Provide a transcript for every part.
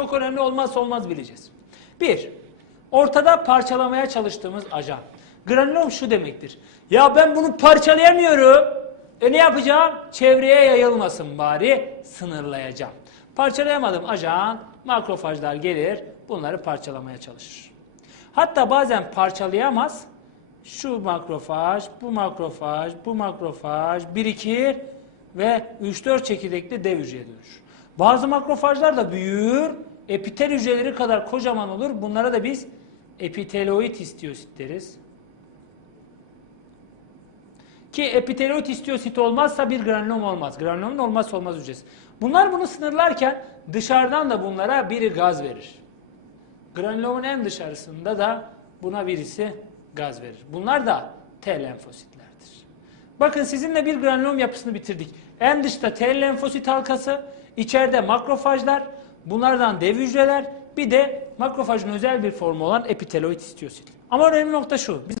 çok önemli olmazsa olmaz bileceğiz. Bir, ortada parçalamaya çalıştığımız ajan. Granülom şu demektir. Ya ben bunu parçalayamıyorum. E ne yapacağım? Çevreye yayılmasın bari sınırlayacağım. Parçalayamadım ajan, makrofajlar gelir bunları parçalamaya çalışır. Hatta bazen parçalayamaz. Şu makrofaj, bu makrofaj, bu makrofaj birikir ve 3-4 çekirdekli dev hücreye dönüşür. Bazı makrofajlar da büyür, epitel hücreleri kadar kocaman olur. Bunlara da biz epiteloid histiyosit deriz. Ki epiteloid histiyosit olmazsa bir granülom olmaz. Granülomun olmazsa olmaz hücresi. Bunlar bunu sınırlarken dışarıdan da bunlara biri gaz verir. Granülomun en dışarısında da buna birisi gaz verir. Bunlar da T lenfositlerdir. Bakın sizinle bir granülom yapısını bitirdik. En dışta T lenfosit halkası, içeride makrofajlar, bunlardan dev hücreler, bir de makrofajın özel bir formu olan epiteloid histiyosit. Ama önemli nokta şu. Biz.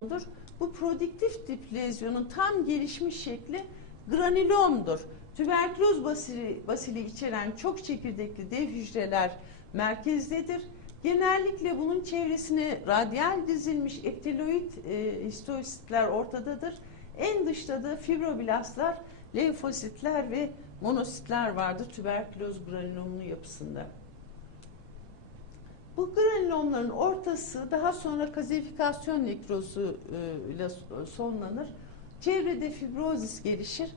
Bu prodiktif tip lezyonun tam gelişmiş şekli granülomdur. Tüberküloz basili, basili içeren çok çekirdekli dev hücreler merkezdedir. Genellikle bunun çevresine radyal dizilmiş epiteloid e, histositler ortadadır. En dışta da fibroblastlar, lenfositler ve monositler vardır tüberküloz granülomunun yapısında. Bu granülomların ortası daha sonra kazifikasyon nekrozu e, ile sonlanır. Çevrede fibrozis gelişir.